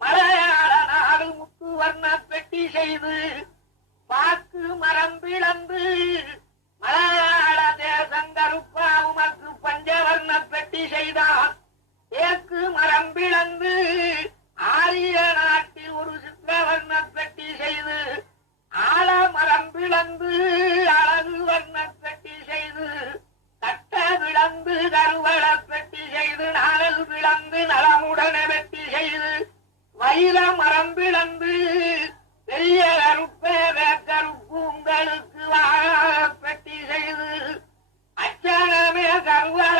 மலையாள நாடு முத்து வர்ண பெட்டி செய்து பாக்கு மரம் பிளந்து மலையாள தேசங்கருப்பா உமக்கு பஞ்சவர்ண பெட்டி செய்தான். தேக்கு மரம் பிளந்து ஆரிய நாட்டில் ஒரு சித்திரவர்ண பெட்டி செய்து ஆழ மரம் பிளந்து அழகு வர்ண பெட்டி செய்து கட்ட விளந்து கருவள பெட்டி செய்து நாளல் விளந்து நலமுடனே வெட்டி செய்து வைர மரம் பிளந்து பெரிய கருப்பே வேக்கருப்பு உங்களுக்கு பெட்டி செய்து அச்சனமே கருவள